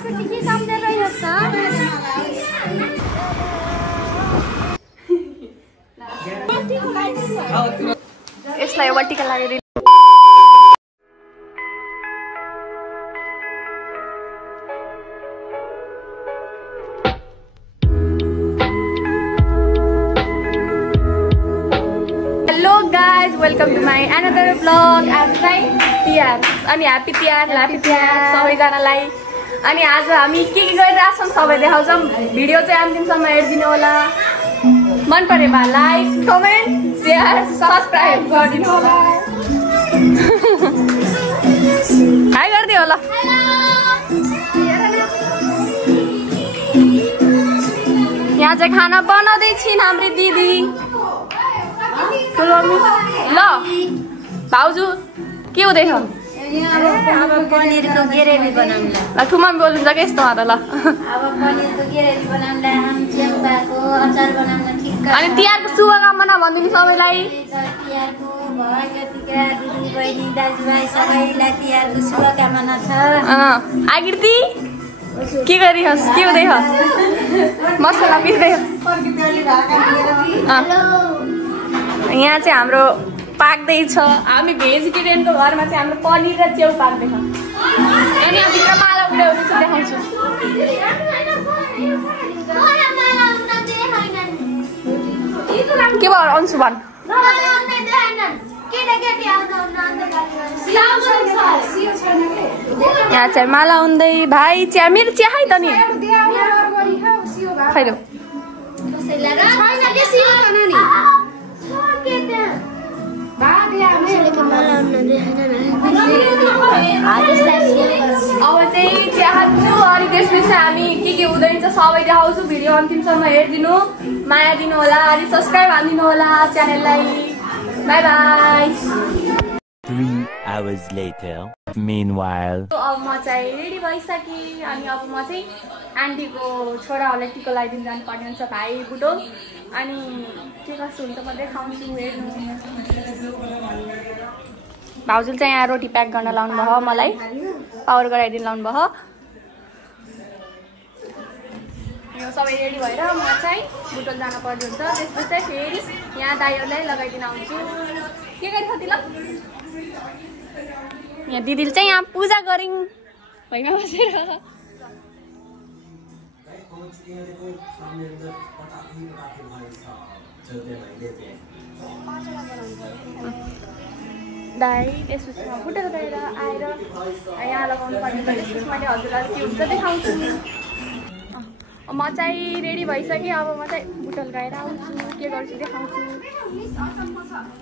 यसलाई एउटा टिका लगाइदिनु। Welcome to my another blog. आज चाहिँ तिहार अनि ह्याप्पी तिहार सबैजनालाई। अनि आज हामी के गरिरहेछौँ सबै देखाउँछौँ। भिडियो चाहिँ अन्तिमसम्म हेरिदिनु होला। मन परेमा लाइक कमेन्ट सेयर सब्सक्राइब गरिदिनु होला। हाई गरिदिनु होला। यहाँ चाहिँ खाना बनाउँदैछिन् हाम्रो दिदी ल भाउजू के हुँदैछ? अब पनिरको ग्रेभी बनाउनुलाई ल ठुमा बोल्नुहुन्छ कि यस्तो ल। अब पनिरको ग्रेभी बनाउनुलाई आम च्याम्पाको अचार बनाउन ठिक। अनि तिहारको शुभकामना भनिदिनु सबैलाई। तिहारको भएका दिदी बहिनी दाजुभाइ सबैलाई तिहारको शुभकामना छ। आकृति के गरिस्? के हुँदैछ? मसला पिस्दैछ। यहाँ चाहिँ हाम्रो पाक्दैछ। हामी भेजिटेरियनको घरमा चाहिँ हाम्रो पनिर र च्याउ पाक्दैछ। अनि यहाँ भित्र माला उठाउँदैछ देखाउँछु। के भयो अन्सु भन्? यहाँ चाहिँ माला उन्दै भाइ चिया मेरो चिया खाइ त नि खाइदेऊ। अब चाहिँ चिया खान्छु अनि त्यसपछि हामी के हुँदैछ सबै देखाउँछु। भिडियो अन्तिमसम्म हेरिदिनु, माया दिनु होला अनि सब्सक्राइब हानिदिनु होला च्यानललाई। By by. 3 hours later. Meanwhile, अब म चाहिँ रेडी भइसकेँ। अनि अब म चाहिँ आन्टीको छोराहरूलाई टिको लगाइदिनु जानुपर्ने हुन्छ भाइ बुढो। अनि के कस्तो हुन्छ म देखाउँछु हेर्नु। भाउजूले चाहिँ यहाँ रोटी प्याक गर्न लाउनु भयो, मलाई पावर गराइदिनु लाउनु भयो। यो सबै रेडी भएर म चाहिँ बुटोल जान पर्ने हुन्छ। त्यसपछि चाहिँ फेरि यहाँ दाइहरूलाई लगाइदिन आउँछु। के गरिन्छ ल? यहाँ दिदीले चाहिँ यहाँ पूजा गरिन् भैमा बसेर। दाइ त्यसपछि म बुटोल गएर आएर यहाँ लगाउनु पर्ने। त्यसपछि मैले हजुरलाई के हुन्छ देखाउँछु। म चाहिँ रेडी भइसकेँ। अब म चाहिँ बुटोल गएर आउँछु, के गर्छु देखाउँछु।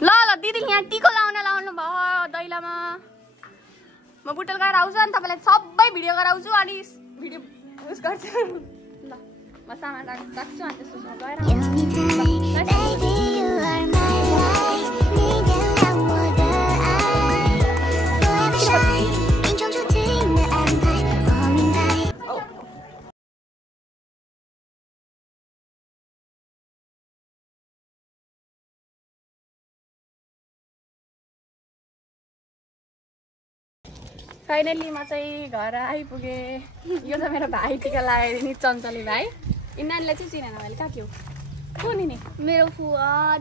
ल दिदीले यहाँ टिको लाउनु भयो दैलामा। म बुटोल गएर आउँछु अनि तपाईँलाई सबै भिडियो गराउँछु अनि भिडियो उस गर्छु। ल म सामान राख्छु अनि त्यसपछि गएर फाइनली म चाहिँ घर आइपुगेँ। यो चाहिँ मेरो भाइ टिका लगाइदिने चञ्चली भाइ। यिनीहरूलाई चाहिँ चिनेन मैले। कहाँ के हो? को नि मेरो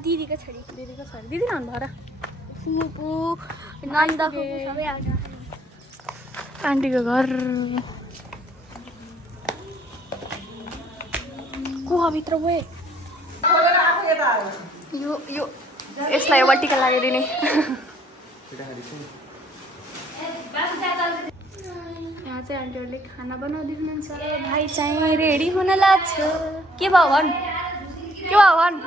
दिदीको छोरी। दिदी नहुनु भयो र? फुपू आन्टीको घर भित्र गए। यो यसलाई एउटा टिका लगाइदिने। यहाँ चाहिँ आन्टीहरूले खाना बनाउँदै हुनुहुन्छ। भाइ चाहिँ रेडी हुन लाग्छ। के भयो भन्? के भयो भन्?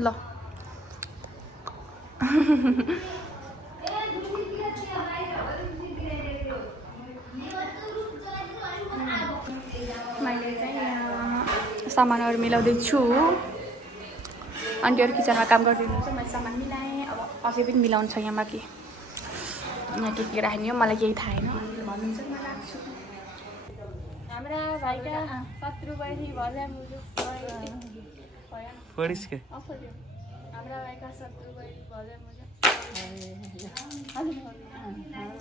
ल मैले चाहिँ सामानहरू मिलाउँदैछु। आन्टीहरू किचनमा काम गरिदिनुहुन्छ। मैले सामान मिलाएँ। अब अझै पनि मिलाउनु छ यहाँ बाँकी। यहाँ के राख्ने हो मलाई केही थाहा छैन। भन्नुहुन्छ म राख्छु। हाम्रा भाइका शत्रु बहिनी भल्या मुलुक हाम्रा भाइका सत्तु बहिनी भजन मजा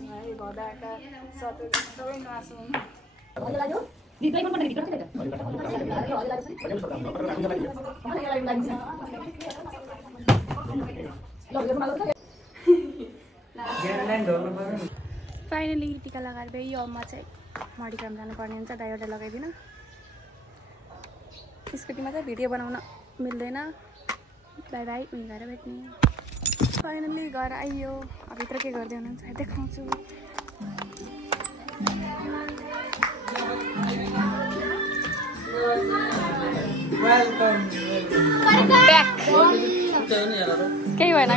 भाइ भदाका सत्तु सबै नआसौँ फाइनली टिका लगाएर भए यो अम्मा चाहिँ मडिग्राम जानुपर्ने हुन्छ दाइ एउटा लगाइदिन स्कुटीमा चाहिँ भिडियो बनाउन मिल्दैन बाई बाई उयो गएर भेट्ने फाइनली घर आइयो अब भित्र के गर्दै हुनुहुन्छ देखाउँछु केही भएन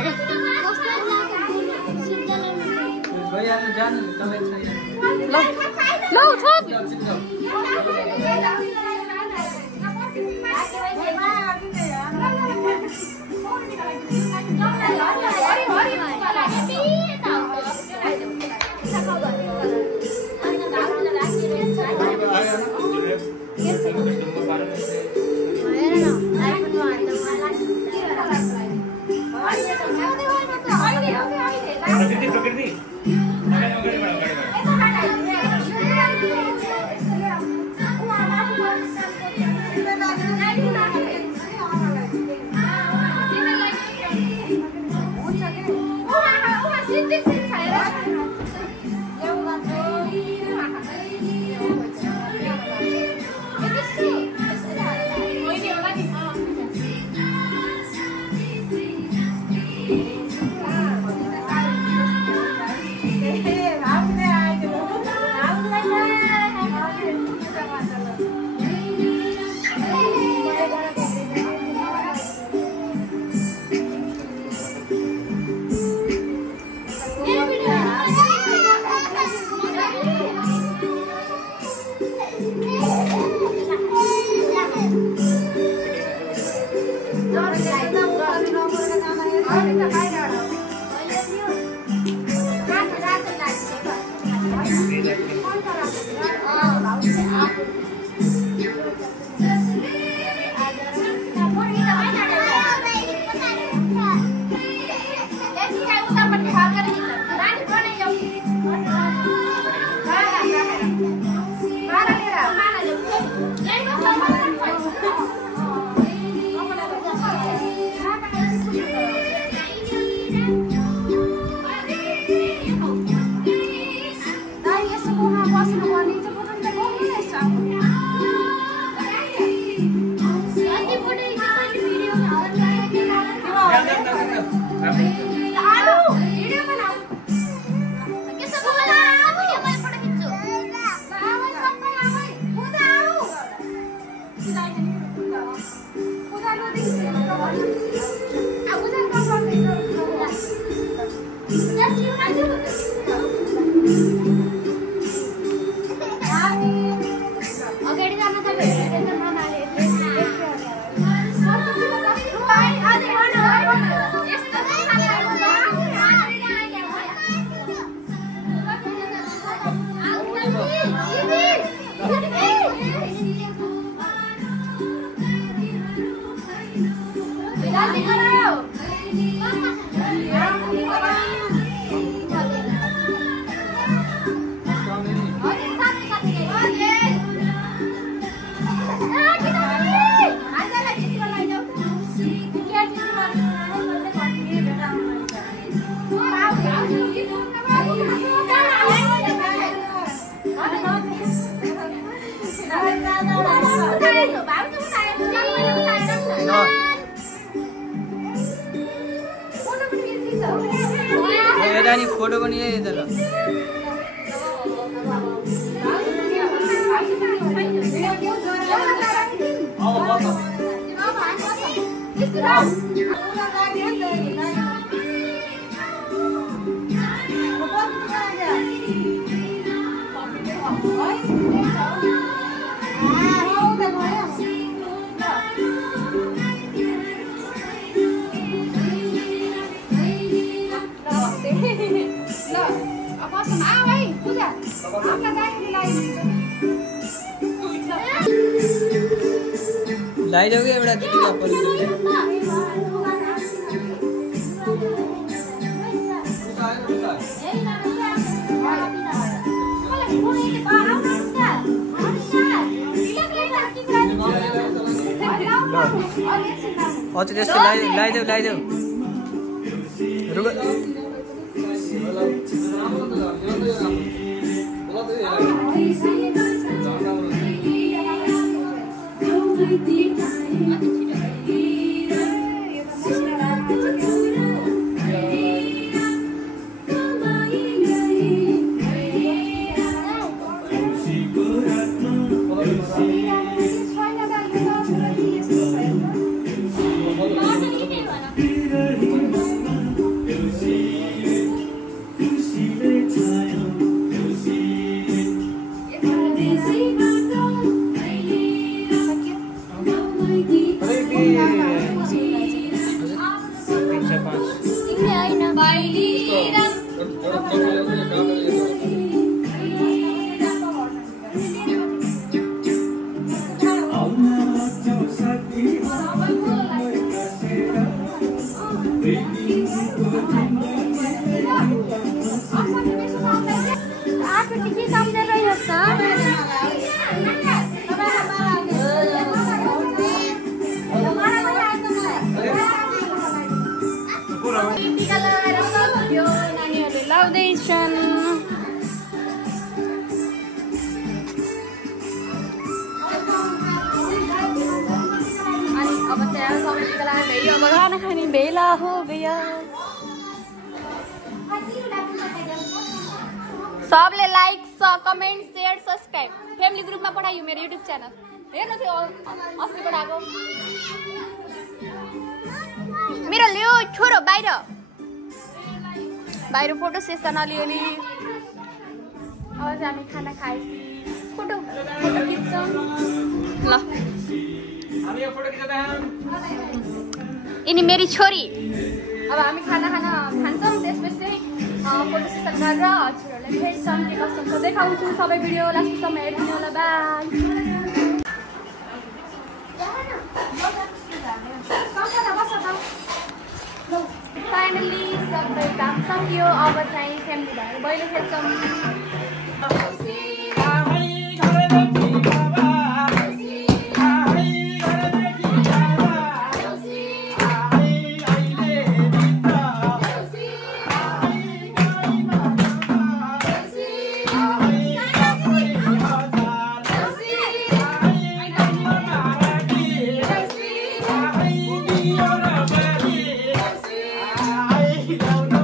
दानी फोटो पनि यही त ल लाइदेऊ एउटा दिदीका परिचय अझ त्यस्तो लगाइदेऊ अब खाना खाने बेला हो गया। सबले like comment share subscribe family ग्रुपमा पठाइयो मेरो युट्युब च्यानल हेर्नु थियो अस्ति पठाएको मेरो ल्याउ छोरो बाहिर फोटो सेसन अलिअलि। अब हामी खाना खाएपछि फोटो खिच्छौँ ल। यिनी मेरी छोरी। अब हामी खाना खान्छौँ त्यसपछि फोटो सेसन गरेर हजुरहरूलाई भेट्छौँ के कस्तो हुन्छ देखाउँछु। सबै भिडियो लास्टसम्म हेरिदिनु होला। बाई। फाइनली सबै काम सकियो। अब चाहिँ फ्यामिली भएर बैलो खेल्छौँ। No.